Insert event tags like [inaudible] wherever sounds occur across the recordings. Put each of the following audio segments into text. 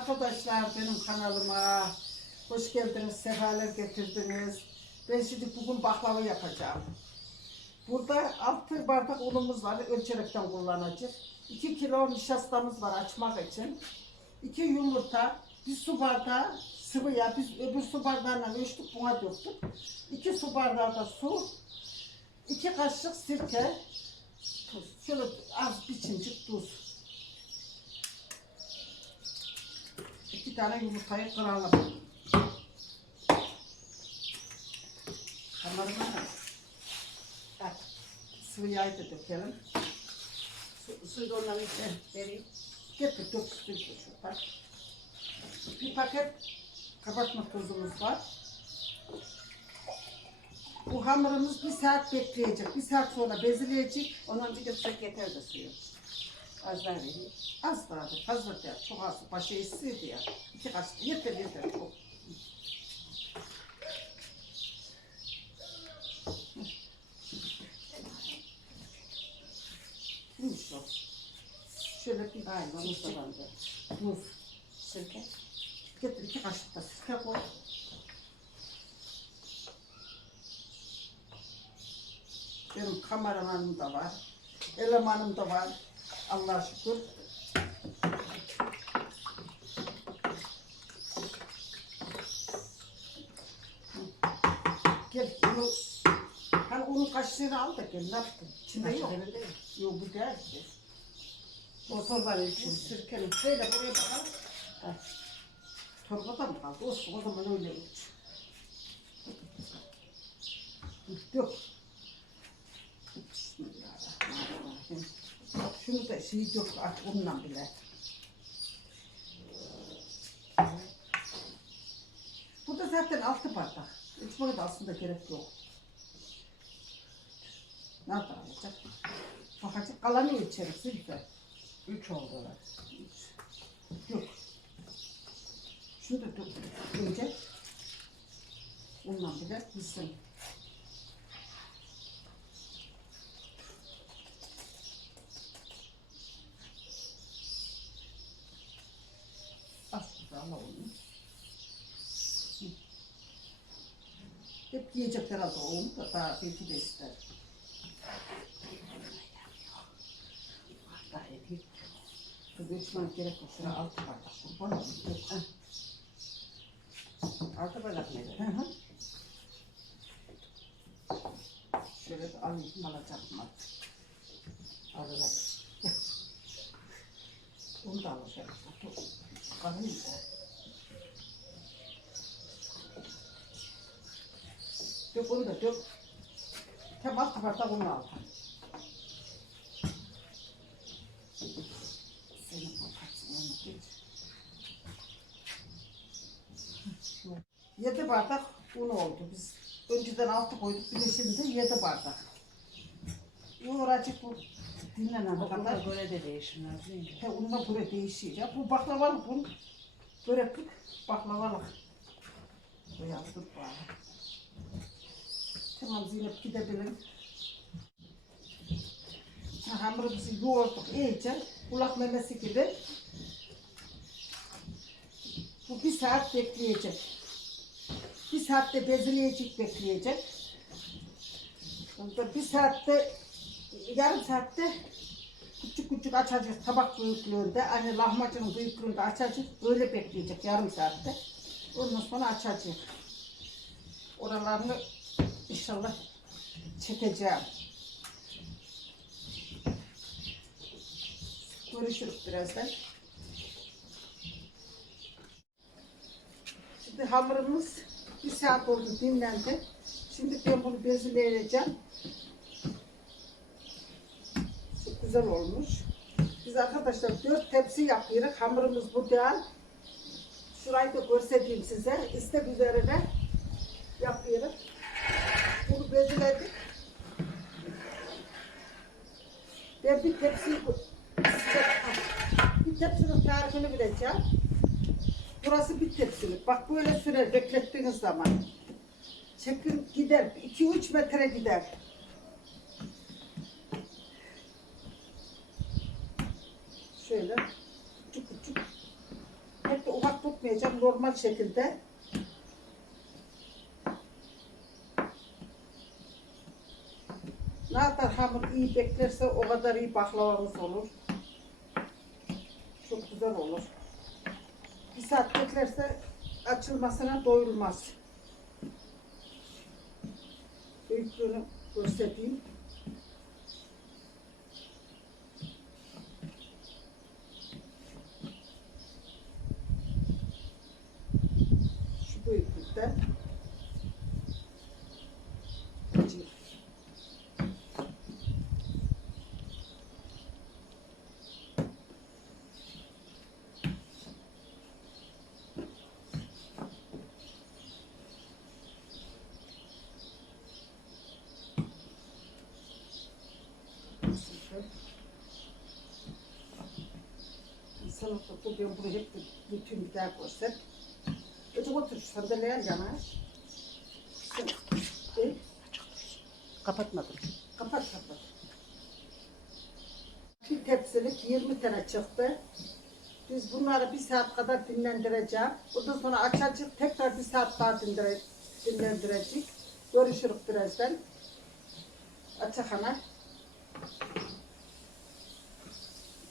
Arkadaşlar benim kanalıma hoş geldiniz, sefalar getirdiniz. Ben şimdi bugün baklava yapacağım. Burada 6 bardak unumuz var, ölçerekten kullanacağız. 2 kilo nişastamız var açmak için. 2 yumurta, bir su bardağı sıvı yağ, biz öbür su bardağına ölçtük, buna döktük. 2 su bardağı da su, 2 kaşık sirke, tuz. Şöyle az bir çimcik tuz. İki tane yumurtayı kıralım. Kamarıma Bak, sıvı yağı da dökelim. Su, suyu da ondan içine vereyim. Getir, dök, dök, dök şuradan. Bir paket kabartma tozumuz var. Bu hamurumuz bir saat bekleyecek. Bir saat sonra bezileyecek. Ondan de su yeter de suyu. Az daha vereyim. Az da fazla değil. Çok az. Başı issiydi ya. İki kaşık. Yeter yeter. Çok. Neymiş o? Şöyle bir çift çift Mustafa'nda. muz. Sirke. Getir iki kaşık da sirke koy. Benim kameramanım da var. Elemanım da var. Allah'a şükür. Gel bunu hani onun kaşığını al da gel ne yaptın? İçinde yok. Yok bu değil ki. Motor var Bu için. sirkenin şöyle buraya bakalım. Ha. Torbada mı kaldı? Olsun o zaman öyle geç. Yok. Şunu da şey yok artık onunla bile. Burada zaten altı bardak. İçmeye de aslında gerek yok. Ne yapacak? Bakacak kalanı içerik Zülfü. Üç oldular. Yok. Şunu da dur. Önce. Ondan bile kızsın. Aslında Allah onu. Hı. Hep yiyecek herhalde onu da daha belki de ister. Daha iyi. Tabii ölçmen gerek yok. Şuna altı bardak. Kurban heh. Altı bardak mıydı? Hı hı. Şöyle bir alayım alacağım artık. Aldılar. Onu da alacağım. Dur. Alayım Dök onu da dök. Hem alt kabarda bunu al. Yedi bardak un oldu. Biz önceden altı koyduk. Bir de şimdi yedi bardak. Uğracık bu dinlenen kadar. Göre de değişmez değil mi? He, ununa göre değişiyor. Ya bu baklavalık un, böreklik baklavalık. Koyalım dur bari. Tamam Zeynep gidebilirim. Ha, hamurumuzu yoğurduk iyice. Kulak memesi gibi. Bu bir saat bekleyecek. Bir saatte bezileyecek bekleyecek. Ondan Bir saatte, yarım saatte küçük küçük açacak tabak büyüklüğünde, hani lahmacunun büyüklüğünde açacak, öyle bekleyecek yarım saatte. Ondan sonra açacak. Oralarını inşallah çekeceğim. Görüşürüz birazdan. Şimdi hamurumuz bir saat oldu dinlendi. Şimdi ben bunu bezleyeceğim. Çok güzel olmuş. Biz arkadaşlar dört tepsi yapıyoruz. Hamurumuz bu değil. Şurayı da göstereyim size. İstek üzerine yapıyoruz. Bunu bezledik. Ben bir tepsi bir tepsinin tarifini bileceğim. Burası bir tepsilik. Bak böyle süre beklettiğiniz zaman. Çekin gider. 2-3 metre gider. Şöyle küçük küçük Pek de ufak tutmayacağım. Normal şekilde. Ne kadar hamur iyi beklerse o kadar iyi baklavamız olur. Çok güzel olur. Bir saat beklerse açılmasına doyulmaz. Büyüklüğünü göstereyim. Şu büyüklükte. Tutuyorum bunu hep bütün bir daha koysak. Ötü otur şu sandalyeye al yana. E, Kapatmadım. kapat kapat. Bir tepsilik 20 tane çıktı. Biz bunları bir saat kadar dinlendireceğim. Ondan sonra açacak tekrar bir saat daha dindire, dinlendirecek. Görüşürük birazdan. Açak ana.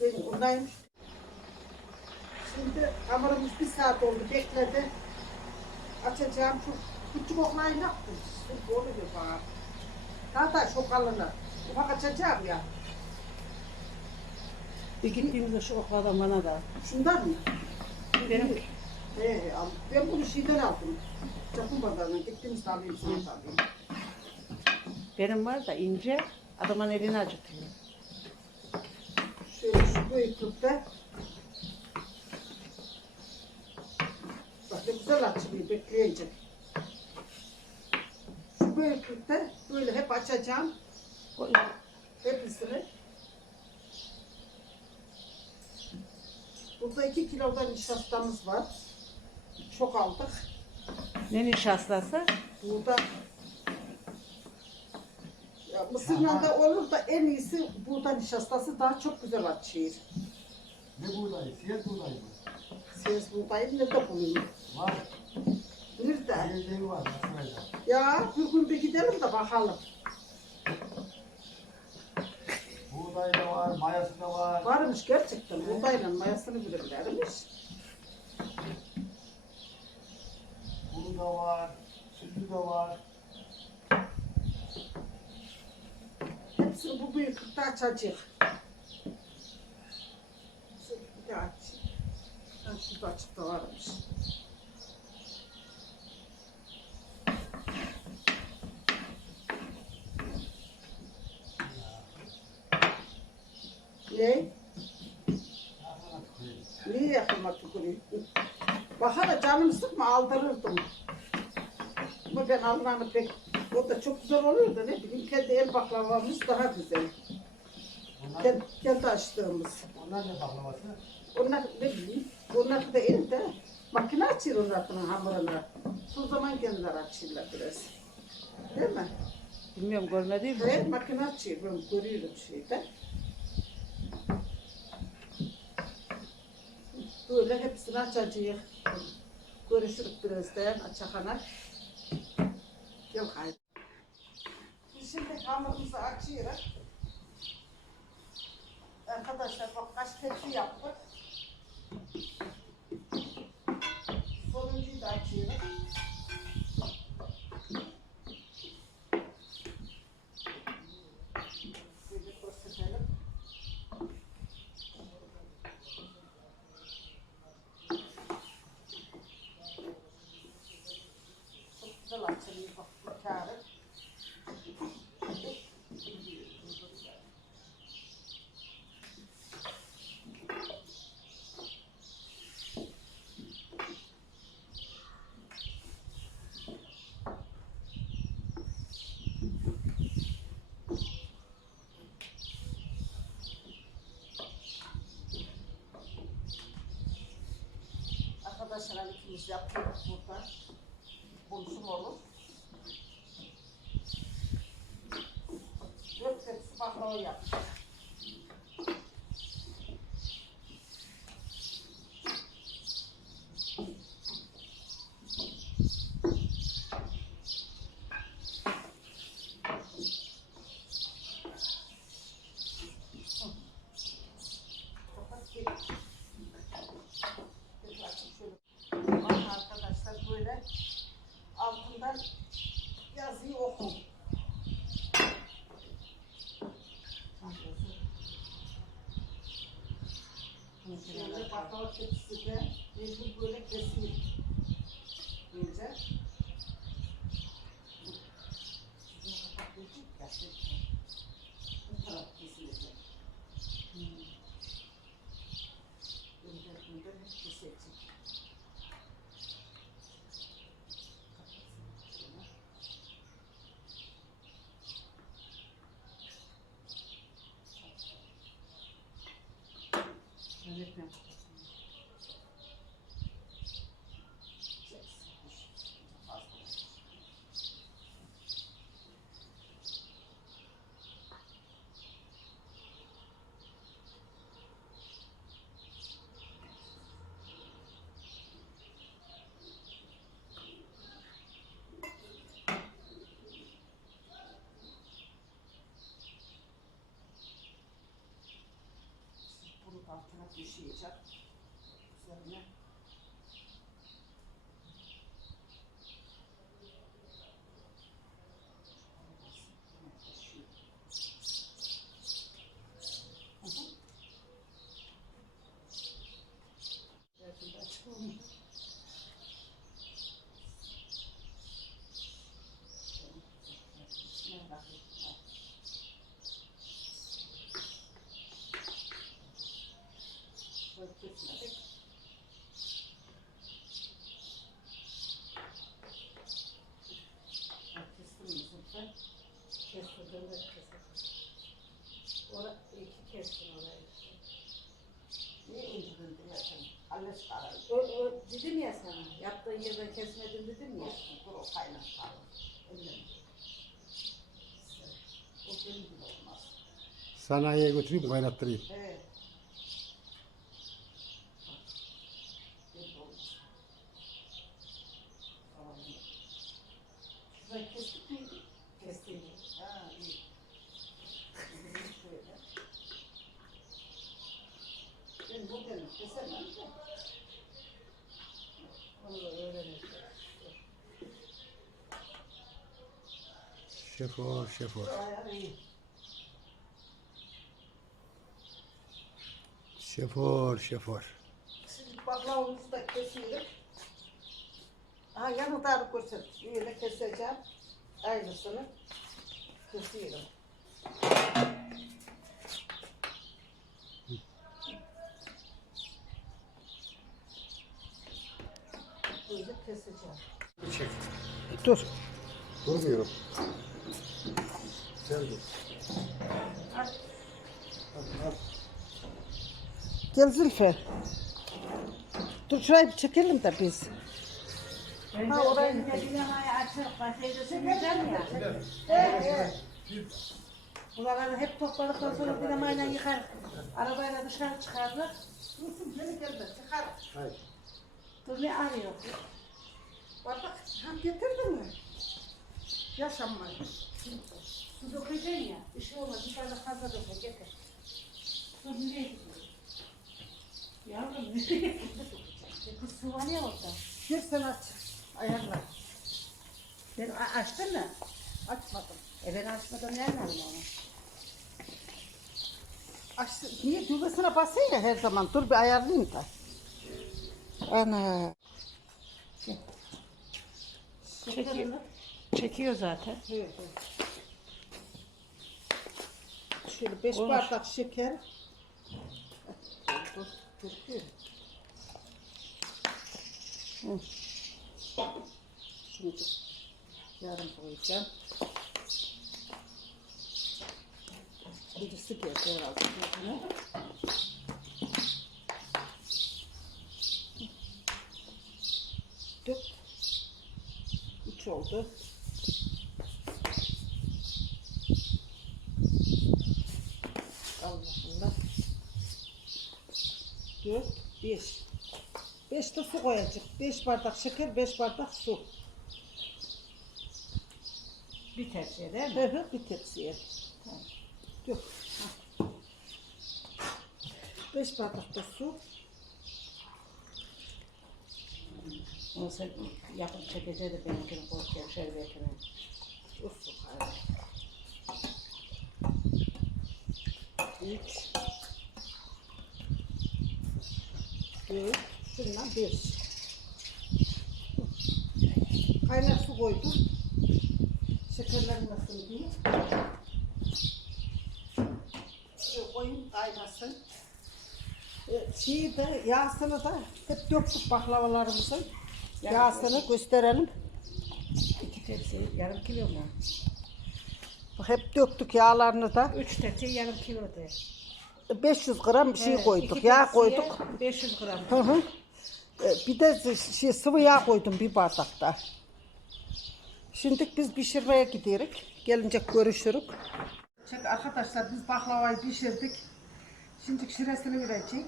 Ben buradayım. Şimdi hamurumuz bir saat oldu bekledi. Açacağım şu küçük oklayı yaptım. Şimdi oluyor bana. Daha da çok alınır. Ufak açacağım ya. Bir gittiğimizde şu okladan bana da. Şundan mı? Benim He he al. Ben bunu şeyden aldım. Çapın pazarından gittiğimizde alayım sana alayım. benim var da ince adamın elini acıtıyor. Şöyle şu büyüklükte. Ne güzel açılıyor bekleyince. Şu büyüklükte böyle hep açacağım. Hepsini. Burada iki kilodan nişastamız var. Çok aldık. Ne nişastası? Burada ya mısırla da olur da en iyisi buğday nişastası daha çok güzel açıyor. Ne buğdayı? Siyah buğday mı? Siz buğdayı nerede bulayım? Var. Nerede? Siyah var. Aslında. Ya bir gün bir gidelim de bakalım. Buğday da var, mayası da var. Varmış gerçekten buğdayla mayasını bilirlermiş. Unu da var, sütü de var. Hepsini bu büyüklükte açacak. Şöyle bir de aç. Ha, şurada açıkta varmış. Ne? Niye yakınma tükürüyorsun? Bakana canımı sıkma aldırırdım. Ama ben Allah'ını pek... O da çok güzel oluyor da ne bileyim kendi el baklavamız daha güzel. Onlar, Kendi, kendi açtığımız. onlar ne baklavası? Onlar ne bileyim, onlar da elde makine açıyor onların hamurunu. Son zaman kendileri açıyorlar biraz. Değil mi? Bilmiyorum görmediğim Evet, makine açıyor, ben görüyorum şeyde. Böyle hepsini açacağız. Görüşürük birazdan açakana. Haydi. Biz şimdi hamurumuzu açıyoruz. Arkadaşlar bak kaç tepsi yaptık. Thank you. Arkadaşlar ikimiz yapıyoruz burada. Buluşum olur. Dört tepsi baklava yaptık. Mecbur böyle kesilir. İnce. Sizin kapak koyacak ya, şey. Bu taraf kesilecek. Önden önden hep kesilecek. Öğretmen. Bunun altına düşecek. Üzerine. Hı hı. Biraz da açık olmuyor. Bismillahirrahmanirrahim. Böyle kesmedik. Bak, kestim mi sen? De kestirdim. Ora, iki kestim orayı. Niye incildin diyorsun? Allah çıkarır. Ö, ö, dedim ya sana, yaptığın yerden kesmedim dedim ya. Dur o kaynak kalır. Elleme. O benim gibi olmaz. Sanayiye götüreyim kaynattırayım. Evet. Benim de olmaz. Tamam. Şurayı kestik miydi? Kestim. Ha iyi. Bunu şöyle. Ben buradan kesemem de. Şefor, şefor. Şefor, şefor. Şimdi baklavamızı da kesiyoruz. Ha yanıklarını koysun. Böyle keseceğim. Aynısını kesiyorum. Böyle keseceğim. Çek. Dur. Durmuyorum. Sen dur. Gel Zülfü. Dur şurayı bir çekelim de biz. Ha orayı açıp kafede süreceğim ya. Evet. Buraları hep topladıktan sonra dinamayla yıkar. Arabayla dışarı çıkardık. Dursun beni gelme çıkar. Hayır. Dur ne arıyor? Bardak ha getirdin mi? Yaşanmayı. Su dökeceksin ya. Bir şey olmaz. Dışarıda fazla dökme. Getir. Dur nereye gidiyor? Yavrum [laughs] nereye gidiyor? Kız su var ya orada. Gir sen aç. Ayarla. Ben a- açtın mı? Açmadım. E ben açmadan nereden onu? Açtı. Niye düğmesine basıyor ya her zaman. Dur bir ayarlayayım da. Ana. Çekiyor. Çekiyor zaten. Evet, evet. Şöyle beş Olur. bardak şeker. Dur, dur, dur. Hı. Şimdi yarım koyacağım. Birisi geldi herhalde. Bunu. Dök. Üç oldu. Allah Allah. Dört, beş. Beş de su koyacak. Beş bardak şeker, beş bardak su. Bir tepsiye değil mi? Hı hı, bir tepsiye. Dök. Ha. Beş bardak da su. Sen yapıp çekeceği de benimkini koyacak şerbetini. Uf, hayır. Üç. Dört. Şundan bir. Kaynar su koydum. Şekerlenmesin diye. Şöyle koyayım kaynasın. Ee, Şeyi de yağsını da hep döktük baklavalarımızın. Yağsını gösterelim. İki tepsi yarım kilo mu? Bak Hep döktük yağlarını da. Üç tepsi yarım kilo de. 500 gram bir şey Evet, koyduk. iki Yağ tepsiye koyduk. 500 gram. Hı hı. Ee, Bir de şey, sıvı yağ koydum bir bardakta. Şimdi biz pişirmeye gidiyoruz. Gelince görüşürük. Çek arkadaşlar biz baklavayı pişirdik. Şimdi şiresini verecek.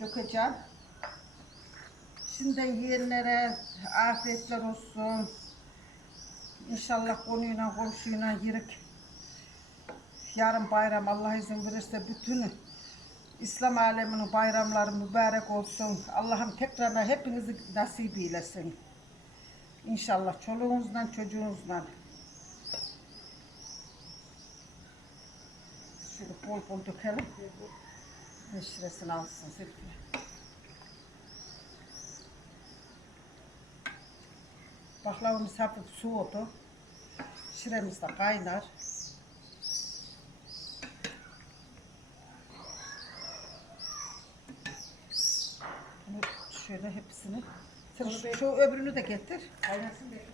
Dökeceğim. Şimdi yiyenlere afiyetler olsun. İnşallah konuyla komşuyla yirik. Yarın bayram Allah izin verirse bütün İslam aleminin bayramları mübarek olsun. Allah'ım tekrardan hepinizi nasip eylesin. İnşallah çoluğunuzla çocuğunuzla. Şöyle bol bol dökelim. Neşresini alsın Zülfü. Baklavamız hafif soğudu. Şiremiz de kaynar. Bunu şöyle hepsini. Sen şu, şu öbürünü de getir. Kaynasın bekliyor.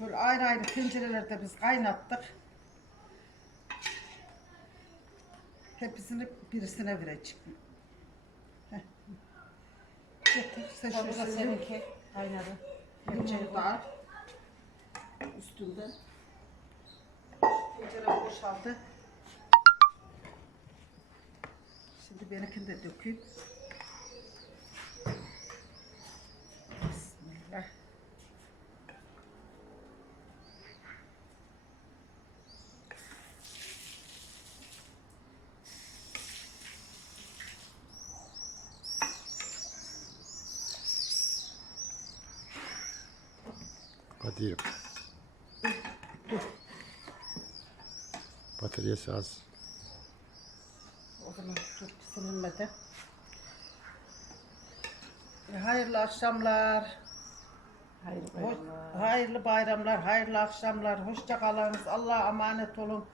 Böyle ayrı ayrı tencerelerde biz kaynattık. Hepsini birisine verecek. Heh. Getir. Sen Bu da şöyle seninki. Limonu da al. Üstünde. Tencere boşaldı. Şimdi benimkini de dökeyim. Hadi yap. Bataryası az. O zaman çok silinmedi. E, Hayırlı akşamlar. Hayır Hoş- bayramlar. hayırlı bayramlar, hayırlı akşamlar. Hoşça kalınız. Allah'a emanet olun.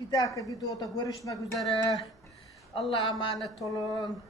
Bir dahaki videoda görüşmek üzere. Allah'a emanet olun.